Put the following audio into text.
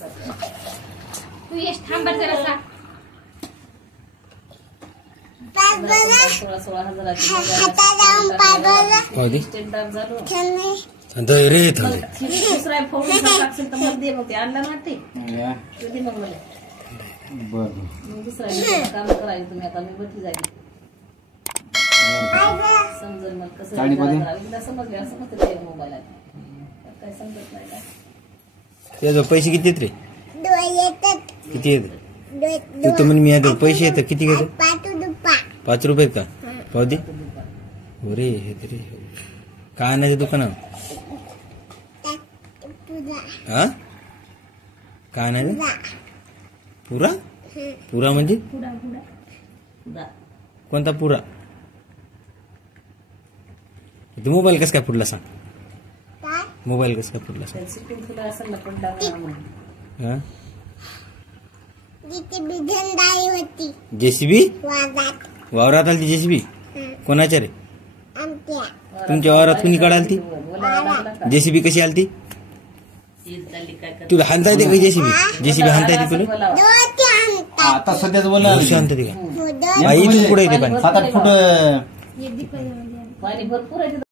तू yes थांबा जरासा 16,000 standard झालो रे दुसरा फोन टाकशील तर मग दे मग ते आणलं ना ते दे मग मला बरं मग दुसरा काम करायचं तुम्ही आता मी बठी जाईल समजेल मग कसं एकदा समजले असं मग ते मोबाईल आहे काय समजत नाही का त्याचे पैसे किती येत रे किती येत तू तर म्हणे मी आता पैसे येतात किती घेतो 5 रुपये का पाहू दे हो रे हे तरी काय आणायचं दुकानावर हा काय आणायचं पुरा पुरा म्हणजे कोणता पुरा तू मोबाईल कस काय फुटला सांग मोबाईल कस काय फुटला सांग हा जेसीबी वावरात आलती जेसीबी कोणाच्या रे तुमच्या वावरात कुणीकडे आलती जेसीबी कशी आलती तुला हाणता येते का जेसीबी जेसीबी हाणता येते तुला आता सध्याच बोला हाणता येते का बाई इथून पुढे येते पाणी 7-8 फूट पाणी भरपूर आहे